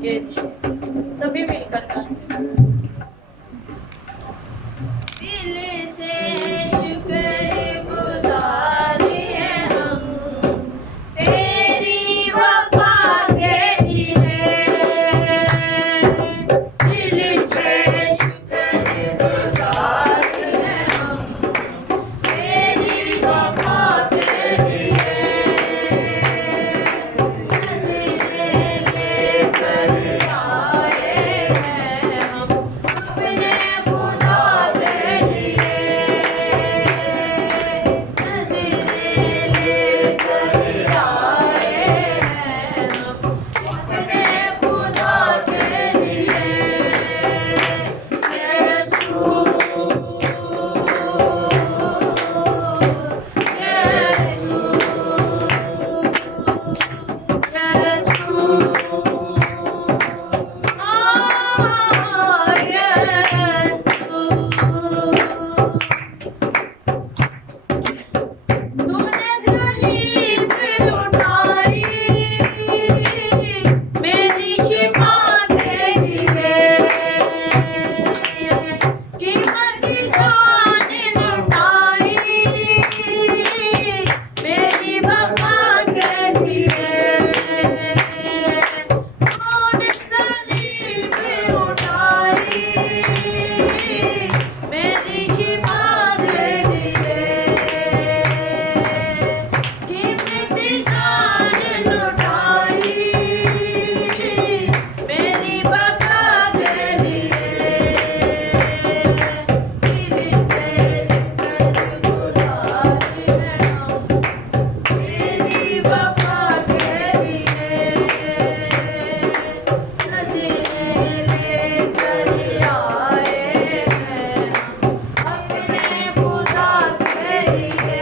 के सभी मिलकर दिल से शुक्रगुजार हैं हम तेरी वफा के लिए। दिल से शुक्रगुजार हैं हम तेरी वफा के लिए। नज़रें लेकर आए हैं हम अपने खुदा के लिए। नज़रें लेकर आए हैं हम अपने खुदा के लिए। तूने सलीब उठाई मेरी शिफा के लिए। कीमत जान लुटाई मेरी वफा के लिए। तूने सलीब उठाई मेरी शिफा के लिए। कीमत जान लुटाई मेरी बका के लिए। दिल से शुक्रगुजार हैं हम तेरी वफा के लिए। नज़रें लेकर आए हैं अपने खुदा के लिए।